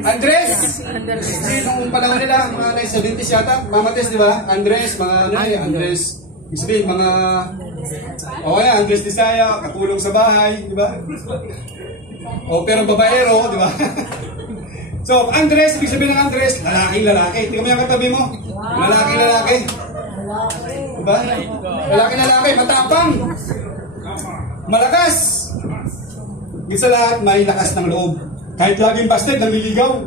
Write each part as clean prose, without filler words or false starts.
Andres! Kasi nung panahon nila, mga 1970s yata, Mamates, di ba? Andres, mga ano eh, Andres. Ibig sabihin, mga... O kaya, Andres Tisaya, katulong sa bahay, di ba? O pero babaero, di ba? So, Andres, ibig sabihin ng Andres, lalaking lalaki. Tingnan mo yung katabi mo. Lalaking lalaki. Diba? Lalaking lalaki, matapang. Malakas. Isa lahat, may lakas ng loob. Kahit laging busted, namiligaw.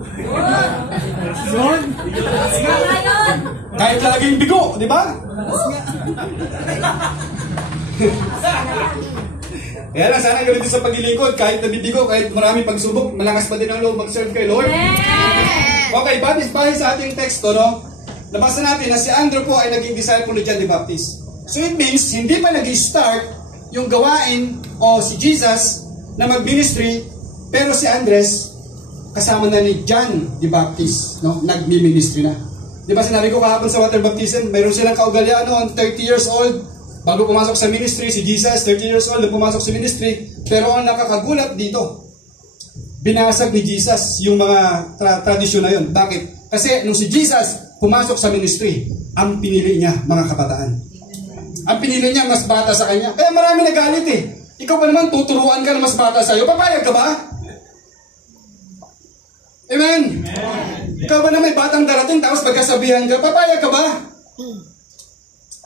Kahit laging bigo, di ba? Kaya lang, sana ganun din sa paglilingkod. Kahit nabibigo, kahit maraming pagsubok, malakas pa din ang loob mag-serve kay Lord. Okay, batis-bahis sa ating teksto, no? Nabasa natin na si Andrew po ay naging disciple ni John the Baptist. So it means, hindi pa nag-start yung gawain o si Jesus na mag-ministry, pero si Andres, kasama na ni John the Baptist, no? Nag-ministry na. Di ba sinabi ko kahapon sa water baptism, mayroon silang kaugalian noon, 30 years old, bago pumasok sa ministry, si Jesus, 30 years old, nung pumasok sa ministry, pero ang nakakagulat dito, binasag ni Jesus yung mga tradisyon na yun. Bakit? Kasi nung si Jesus pumasok sa ministry, ang pinili niya, mga kabataan. Ang pinili niya, mas bata sa kanya. Kaya marami nagalit eh. Ikaw pa naman, tuturuan ka na mas bata sa'yo. Papayag ka ba? Amen? Ikaw ba na may batang darating, tapos pagkasabihan ka, papayag ka ba?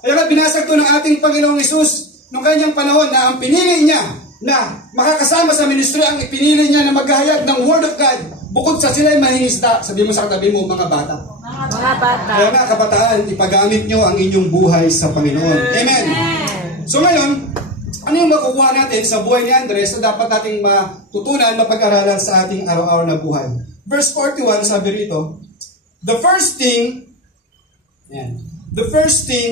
Kaya nga, binasag to ng ating Panginoong Hesus nung kanyang panahon na ang pinili niya na makakasama sa ministry, ang ipinili niya na maghahayag ng Word of God. Bukod sa sila'y mahingisda, sabi mo sa katabi mo, mga bata. Mga bata. Kaya nga, kabataan, ipagamit nyo ang inyong buhay sa Panginoon. Amen. So ngayon, ano yung makukuha natin sa buhay ni Andres na dapat nating matutunan, mapag-aralan sa ating araw-araw na buhay? Verse 41, sabi rito, the first thing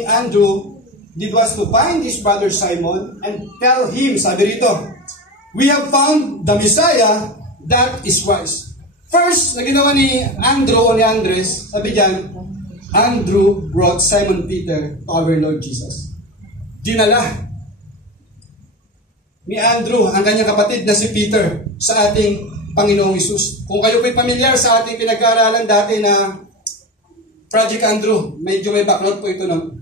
Andrew did was to find his brother Simon and tell him, sabi rito, we have found the Messiah, that is Christ. First, na ginawa ni Andrew o ni Andres, sabi dyan, Andrew brought Simon Peter to our Lord Jesus. Dinala ni Andrew ang kanyang kapatid na si Peter sa ating Panginoong Hesus. Kung kayo po'y pamilyar sa ating pinag-aaralan dati na Project Andrew, medyo may background po ito, no?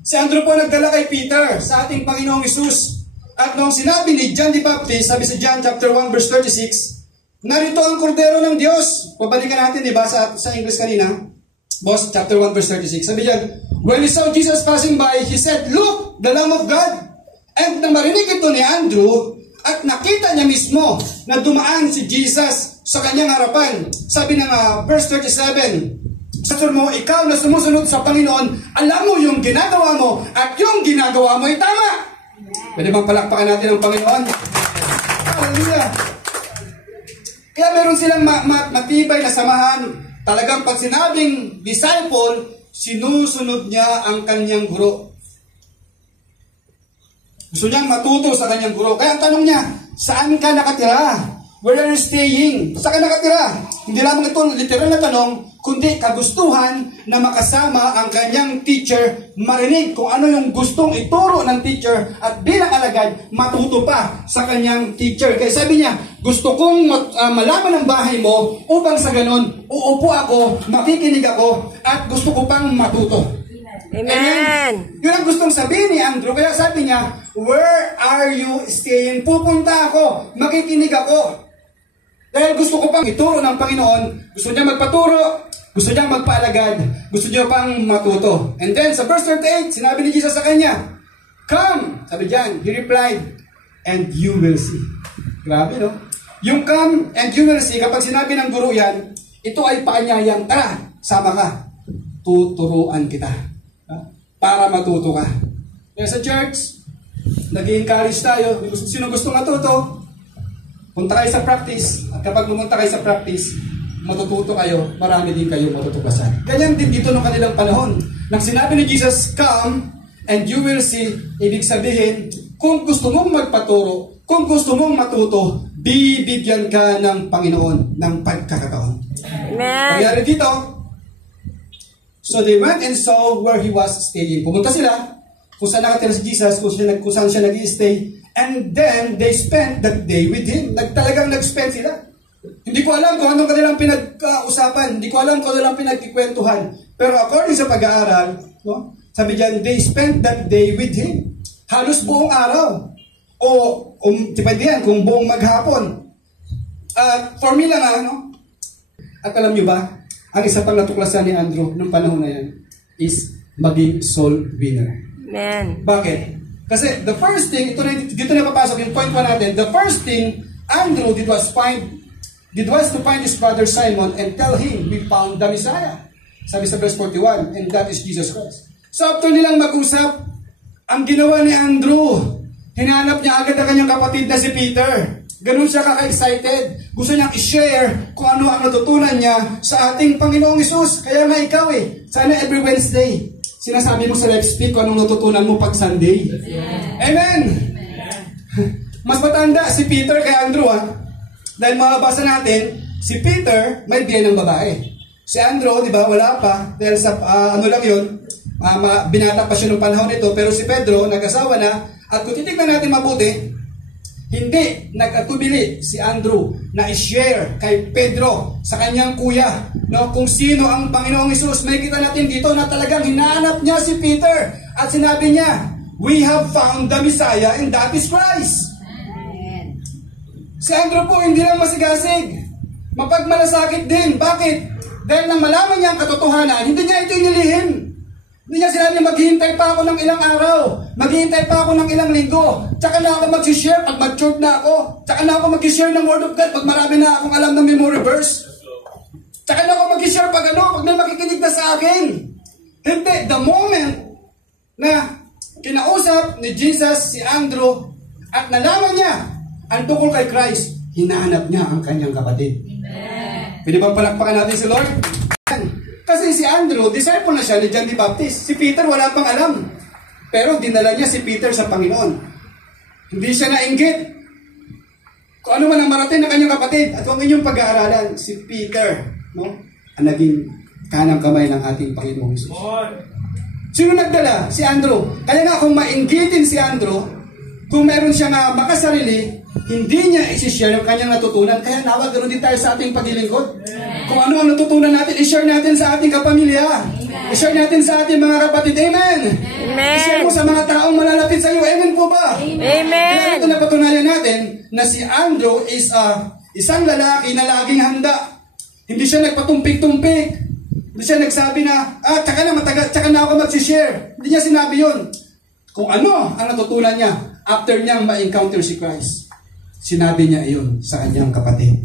Si Andrew po nagdala kay Peter sa ating Panginoong Hesus. At nung sinabi ni John the Baptist, sabi sa John chapter 1 verse 36, narito ang kordero ng Diyos. Pabalikan natin, di ba, sa English kanina? Boss, chapter 1 verse 36. Sabi diyan, when he saw Jesus passing by, he said, look, the Lamb of God. And nang marinig ito ni Andrew, at nakita niya mismo na dumaan si Jesus sa kanyang harapan. Sabi ng verse 37, sa mo, ikaw na sumusunod sa Panginoon, alam mo yung ginagawa mo at yung ginagawa mo ay tama. Pwede bang palakpakan natin ang Panginoon? Hallelujah! Kaya meron silang matibay na samahan. Talagang pag sinabing disciple, sinusunod niya ang kanyang guro. Gusto niyang matuto sa kanyang guro. Kaya ang tanong niya, saan ka nakatira? Where are you staying? Saan ka nakatira? Hindi lamang ito literal na tanong, kundi kagustuhan na makasama ang kanyang teacher, marinig kung ano yung gustong ituro ng teacher at bilang alagad, matuto pa sa kanyang teacher. Kaya sabi niya, gusto kong malaman ang bahay mo upang sa ganon, uupo ako, makikinig ako, at gusto ko pang matuto. Amen. Yun ang gustong sabihin ni Andrew. Kaya sabi niya, where are you staying? Pupunta ako, makikinig ako. Dahil gusto ko pang ituro ng Panginoon, gusto niya magpaturo, gusto niya magpaalagad, gusto niya pang matuto. And then sa verse 38, sinabi ni Jesus sa kanya, come, sabi diyan, he replied, and you will see. Grabe, no? Yung come and you will see, kapag sinabi ng guro yan, ito ay paanyayang, tara, sama ka, tuturuan kita. Para matuto ka. Kaya sa church, nag-i-encourage tayo. Sino gusto matuto? Punta kayo sa practice. At kapag pumunta kayo sa practice, matututo kayo, marami din kayo matutuklasan. Ganyan din dito nung kanilang panahon. Nang sinabi ni Jesus, come and you will see, ibig sabihin, kung gusto mong magpaturo, kung gusto mong matuto, bibigyan ka ng Panginoon ng pagkakataon. Amen. Kaya dito, so they went and saw where he was staying. Pumunta sila kung saan nakatira si Jesus, kung saan siya nag-i-stay. And then, they spent that day with him. Talagang nag-spend sila. Hindi ko alam kung anong kanilang pinag-usapan. Hindi ko alam kung anong pinagkikwentuhan. Pero according sa pag-aaral, no, sabi diyan, they spent that day with him. Halos buong araw. O depende yan, kung buong maghapon. For me lang, at alam nyo ba, ang isa pang natuklasan ni Andrew nung panahon na yan is maging soul winner. Amen. Bakit? Kasi the first thing, dito na papasok yung point 1 natin, the first thing Andrew did was to find his brother Simon and tell him, we found the Messiah. Sabi sa verse 41, and that is Jesus Christ. So after nilang mag-usap, ang ginawa ni Andrew, hinanap niya agad ang kanyang kapatid na si Peter. Ganun siya kaka-excited. Gusto niyang i-share kung ano ang natutunan niya sa ating Panginoong Hesus. Kaya nga ikaw sana every Wednesday, sinasabi mo sa Let's Speak kung anong natutunan mo pag Sunday. Yeah. Amen! Mas matanda si Peter kay Andrew dahil mababasa natin, si Peter may biyen ng babae. Si Andrew, di ba, wala pa. Dahil sa binata pa siya nung panahon nito. Pero si Pedro, nag-asawa na. At kung titignan natin mabuti, hindi nag-atubili si Andrew na i-share kay Pedro sa kanyang kuya kung sino ang Panginoong Hesus. May kita natin dito na talagang hinahanap niya si Peter at sinabi niya, we have found the Messiah and that is Christ. Amen. Si Andrew po hindi lang masigasig, mapagmalasakit din. Bakit? Dahil nang malaman niya ang katotohanan, hindi niya ito inilihim. Hindi niya sinabi, maghihintay pa ako ng ilang araw. Maghihintay pa ako ng ilang linggo. Tsaka na ako mag-share pag mature na ako. Tsaka na ako mag-share ng Word of God pag marami na akong alam ng memory verse. Tsaka na ako mag-share pag may makikinig na sa akin. Hindi, the moment na kinausap ni Jesus si Andrew at nalaman niya ang tungkol kay Christ, hinahanap niya ang kanyang kapatid. Amen. Pwede bang palakpakan natin si Lord? Kasi si Andrew, disciple na siya ni John the Baptist. Si Peter wala pang alam. Pero dinala niya si Peter sa Panginoon. Hindi siya nainggit. Kung ano man ang marating ng kanyang kapatid at huwag inyong pag-aaralan, si Peter, ang naging kanang kamay ng ating Panginoong Hesus. Sino nagdala? Si Andrew. Kaya nga kung mainggitin si Andrew, kung meron siyang makasarili, hindi niya isi-share yung kanyang natutunan. Kaya nawag ganoon din tayo sa ating paglilingkod. Kung ano ang natutunan natin, i-share natin sa ating kapamilya. I-share natin sa ating mga kapatid. Amen. Amen. I-share mo sa mga taong malalapit sa iyo. Amen po ba? Amen. Kaya ito napatunayan natin na si Andrew is isang lalaki na laging handa. Hindi siya nagpatumpik-tumpik. Hindi siya nagsabi na, tsaka na ako mag-share. Hindi niya sinabi yun. Kung ano ang natutunan niya after niyang ma-encounter si Christ, sinabi niya iyon sa kanyang kapatid.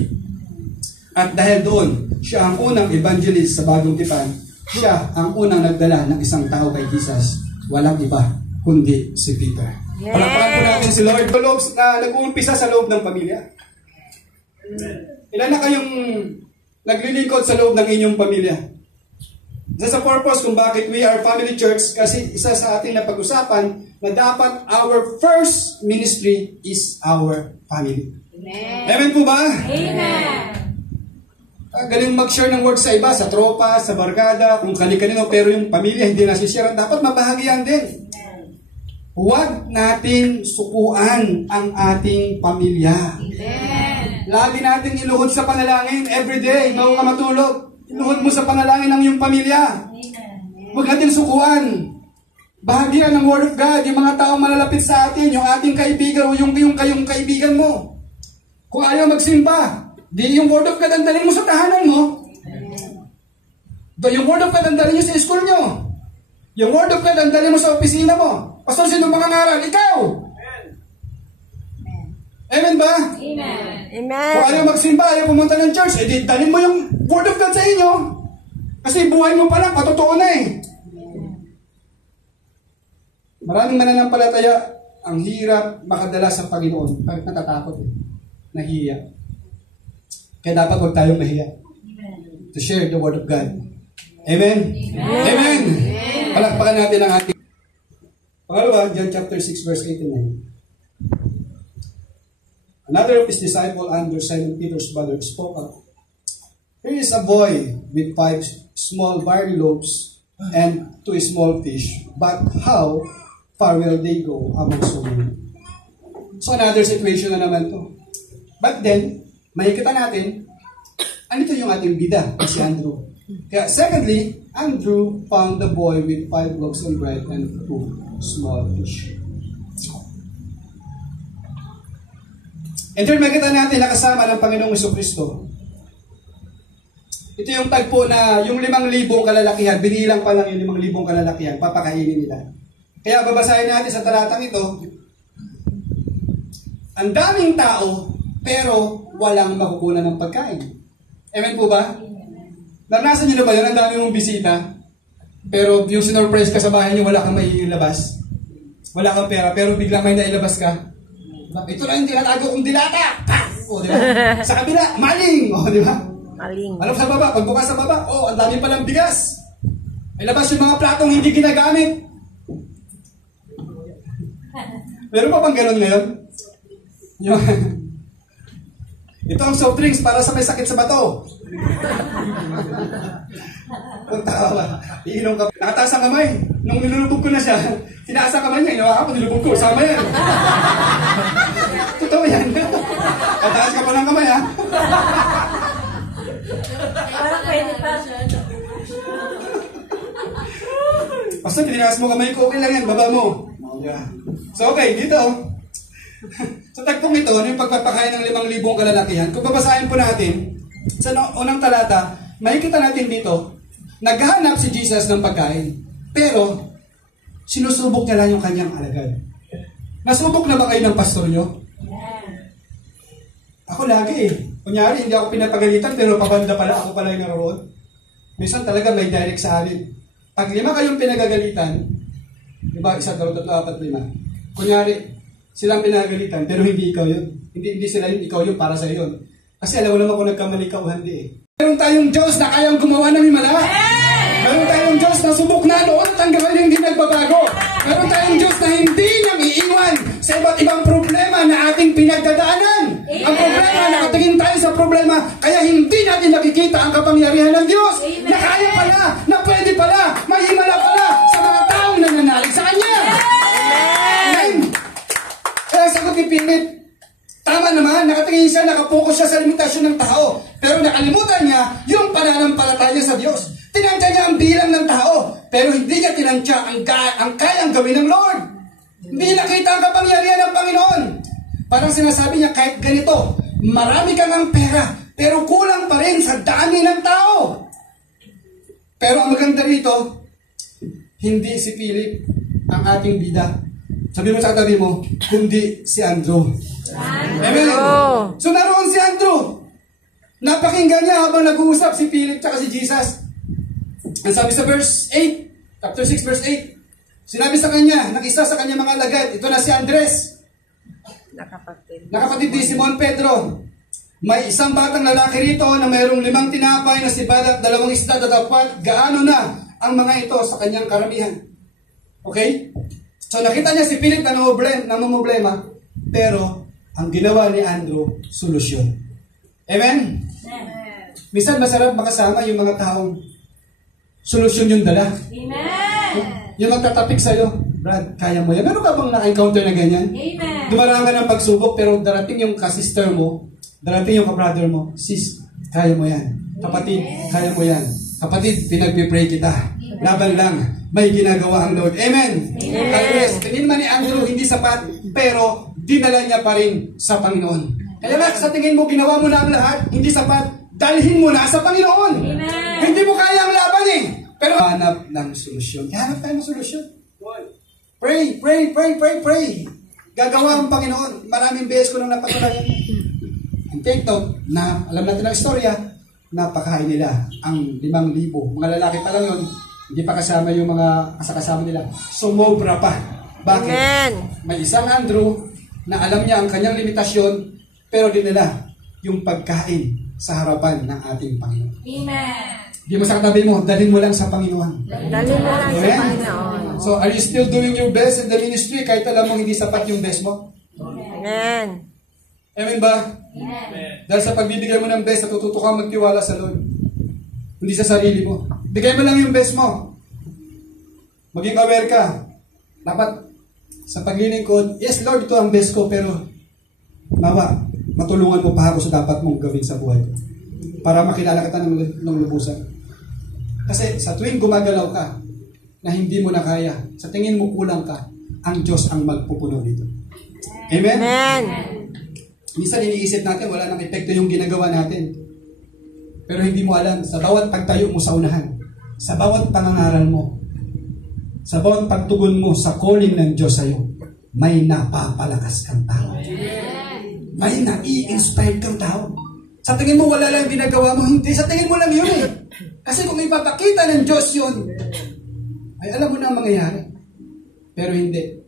At dahil doon, siya ang unang evangelist sa Bagong Tipan. Siya ang unang nagdala ng isang tao kay Jesus. Walang iba, kundi si Peter. Yes. Palapakan po natin si Lord. Nag-uumpisa sa loob ng pamilya. Ilan na kayong naglilingkod sa loob ng inyong pamilya? That's a purpose kung bakit we are family church, kasi isa sa ating napag-usapan na dapat our first ministry is our family. Amen. Amen po ba? Amen. Galing mag-share ng word sa iba, sa tropa, sa barkada, kung kani-kanino, pero yung pamilya hindi nasishare, dapat mabahagian din. Huwag natin sukuan ang ating pamilya. Amen. Lagi natin iluhod sa panalangin everyday, bago ka matulog. Iluhod mo sa panalangin ang iyong pamilya. Huwag natin sukuan. Bahagian ng Word of God, yung mga taong malalapit sa atin, yung ating kaibigan o yung kayong kaibigan mo. Kung ayaw magsimba, di yung Word of God ang dalhin mo sa tahanan mo. Yung Word of God ang dalhin nyo sa school nyo. Yung Word of God ang dalhin mo sa opisina mo. Pastor, sino mangangaral? Ikaw! Amen ba? Amen. Amen. Kung ayaw magsimba, ayaw pumunta ng church, edi dalhin mo yung Word of God sa inyo. Kasi buhay mo pa lang, patotoo na eh. Maraming mananampalataya, ang hirap makadala sa Panginoon. Bakit natatakot eh? Nahiya. Kaya dapat huwag tayong mahiya. To share the Word of God. Amen? Amen! Amen. Palakpakan natin ang ating. Pangalawa, John chapter 6 verse 8 and 9. Another of his disciples, Andrew, Simon Peter's brother, spoke up. Here is a boy with 5 small barley loaves and 2 small fish. But how far will they go among so many? So another situation na naman to. But then, makikita natin, anito yung ating bida, si Andrew. Kaya secondly, Andrew found the boy with 5 loaves of bread and 2 small fish. And then makita natin na kasama ng Panginoong Jesucristo. Ito yung tagpo na yung 5,000 kalalakihan, binilang pa lang yung 5,000 kalalakihan, papakainin nila. Kaya babasahin natin sa talatang ito, ang daming tao, pero walang makukunan ng pagkain. Amen po ba? Naranasan nyo na ba yun? Ang dami mong bisita, pero yung sinurprise ka sa bahay nyo, wala kang mailabas. Wala kang pera, pero biglang may nailabas ka. Ito lang yung tinatago kong dilata! O, di ba? Sa kabila, maling! O, di ba? Maling. Alam sa baba, pagbukas sa baba, ang dami palang bigas. May labas yung mga platong hindi ginagamit. Meron pa bang ganun ngayon? Ito ang soft drinks para sa may sakit sa bato. Kung tawa, iinom ka. Nakataas ang kamay. Nung nilulubog ko na siya, tinaas ang kamay niya, inawa ako, nilubog ko. Sama yan. Totoo yan. Kataas ka pa ng kamay, ha? Parang pwede pa. Basta pininakas mo kamay ko, okay lang yan, baba mo. So okay, dito. Sa tagpong ito, ano yung pagpapakain ng 5,000 kalalakihan? Kung babasahin po natin, sa unang talata, makikita natin dito, naghahanap si Jesus ng pagkain. Pero, sinusubok niya lang yung kanyang alagad. Nasubok na ba kayo ng pastor nyo? Ako lagi eh. Kunyari, hindi ako pinapagalitan, pero pabanda pala, ako pala yung naroon. Minsan talaga may direct sa amin. Pag 5 kayong pinagagalitan, diba, 1, 2, 3, 4, 5. Kunyari, silang pinagagalitan, pero hindi ikaw yun. Hindi sila yun, ikaw yun, para sa yun. Kasi alam mo naman kung nagkamali ka o hindi eh. Meron tayong Diyos na kayang gumawa ng himala. Meron tayong Diyos na subok na noon at hanggang ngayon hindi nagbabago. Meron tayong Diyos na hindi nang iiwan sa iba't ibang problema na ating pinagdadaanan. Ang problema, nakatingin tayo sa problema, kaya hindi natin nakikita ang kapangyarihan ng Diyos. Na kaya pala, na pwede pala, may himala pala sa mga taong nananalig sa Kanya. Amen. Kaya sagot ni Philip, tama naman, nakatingin siya, nakapokus siya sa limitasyon ng tao. Pero nakalimutan niya yung pananampalataya sa Diyos. Tinansya niya ang bilang ng tao, pero hindi niya tinansya ang kayang gawin ng Lord. Hindi nakita ang kapangyarihan ng Panginoon. Parang sinasabi niya, kahit ganito, marami kang ang pera, pero kulang pa rin sa dami ng tao. Pero ang maganda rito, hindi si Philip ang ating bida. Sabi mo sa katabi mo, kundi si Andrew. Amen. So naroon si Andrew. Napakinggan niya habang nag-uusap si Philip at si Jesus. Ang sabi sa verse 8, chapter 6 verse 8, sinabi sa kanya, ng isa sa kanya mga alagad, ito na si Andres, nakapatid ni Simon Pedro. May isang batang lalaki rito na mayroong 5 tinapay na sibad at 2 isda at dapat gaano na ang mga ito sa kanyang karamihan. Okay? So nakita niya si Philip na namumblema, pero ang ginawa ni Andrew, solusyon. Amen? Minsan masarap makasama yung mga taong solusyon yung dala. Amen! Yung magtatapik sa'yo, Brad, kaya mo yan. Meron ka bang na-encounter na ganyan? Amen! Dumaraan ka ng pagsubok, pero darating yung kasister mo, darating yung kabrother mo, sis, kaya mo yan. Kapatid, kaya mo yan. Kapatid, pinagpipray kita. Laban lang, may ginagawa ang Lord. Amen! Amen! Tingin man ni Andrew, hindi sapat, pero dinala niya pa rin sa Panginoon. Kaya nga, sa tingin mo, ginawa mo na ang lahat, hindi sapat, dalhin mo na sa Panginoon. Amen! Hindi mo kaya ang laban eh. Pero hanap ng solusyon. Hanap tayo ng solusyon. Pray, pray, pray, pray, pray. Gagawa ang Panginoon. Maraming beses ko nang napatunayan. Ang take note, na alam natin ang istorya, napakain nila ang 5,000. Mga lalaki pa lang yun, hindi pa kasama yung mga kasama nila. Sumobra pa. Bakit? Amen. May isang Andrew na alam niya ang kanyang limitasyon, pero dinala yung pagkain sa harapan ng ating Panginoon. Amen! Di mo sa katabi mo, dalhin mo lang sa Panginoon. Dali mo lang sa Amen? Panginoon. So, are you still doing your best in the ministry kahit alam mo hindi sapat yung best mo? Amen. Amen ba? Amen! Dahil sa pagbibigay mo ng best, natututo ka magtiwala sa Lord. Hindi sa sarili mo. Bigay mo lang yung best mo. Maging aware ka. Dapat, sa paglilingkod, yes Lord, ito ang best ko, pero Nawa, matulungan mo pa ako sa dapat mong gawin sa buhay ko. Para makilala kita ng lubusan. Kasi sa tuwing gumagalaw ka, na hindi mo na kaya, sa tingin mo kulang ka, ang Diyos ang magpupuno dito. Amen? Amen. Minsan iniisip natin, wala nang epekto yung ginagawa natin. Pero hindi mo alam, sa bawat pagtayo mo sa unahan, sa bawat pangangaral mo, sa bawat pagtugon mo sa calling ng Diyos sa'yo, may napapalakas kang tao. May nai-inspired kang tao. Sa tingin mo, wala lang ginagawa mo. Hindi, sa tingin mo lang yun eh. Kasi kung ipapakita ng Diyos yun, ay alam mo na ang mangyayari. Pero hindi.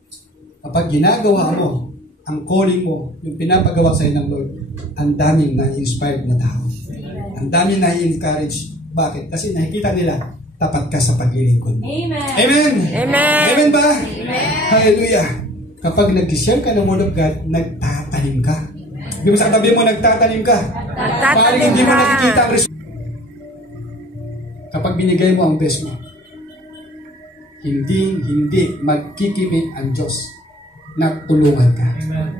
Kapag ginagawa mo, ang calling mo, yung pinapagawa sa'yo ng Lord, ang daming na-inspired na tao. Ang daming na-encourage. Bakit? Kasi nakikita nila, tapat ka sa paglilingkod. Amen. Amen! Amen. Amen ba? Amen. Hallelujah! Kapag nag-share ka ng Word of God, nagtatanim ka. Di ba sa katabi mo, nagtatanim ka? Parang hindi mo nakikita ang result. Kapag binigay mo ang best mo, hindi magkikimik ang Diyos na tulungan ka.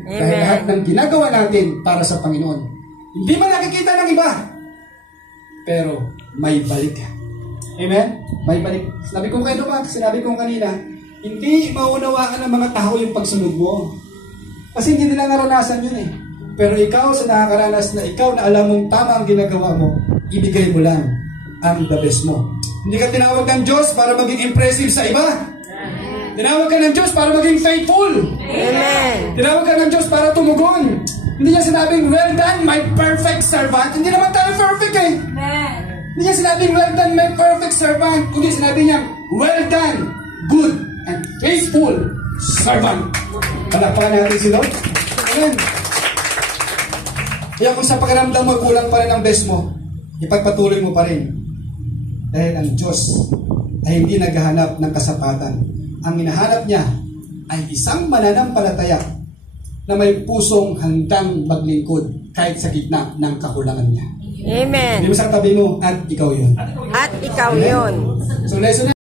Dahil lahat ng ginagawa natin para sa Panginoon, hindi man nakikita ng iba, pero may balik ka. Amen? May balik. Sinabi ko kanina, hindi maunawaan ng mga tao yung pagsunod mo. Kasi hindi nila naranasan yun eh. Pero ikaw sa nakakaranas na ikaw na alam mong tama ang ginagawa mo, ibigay mo lang ang the best mo. Hindi ka tinawag ng Diyos para maging impressive sa iba. Tinawag ka ng Diyos para maging faithful. Amen. Tinawag ka ng Diyos para tumugon. Hindi niya sinabing, well done, my perfect servant. Hindi naman tayo perfect eh. Amen. Hindi niya sinabing, well done, my perfect servant. Kundi sinabi niya, well done, good and faithful servant. Palakpakan natin si Lord. Amen. Kaya kung sa pakiramdam mo, kulang pa rin ang best mo, ipagpatuloy mo pa rin. Dahil ang Diyos ay hindi naghahanap ng kasapatan. Ang hinahanap niya ay isang mananampalataya na may pusong handang maglingkod kahit sa gitna ng kakulangan niya. Amen. Hindi mo sa tabi mo, at ikaw yun. At ikaw yun. So lesson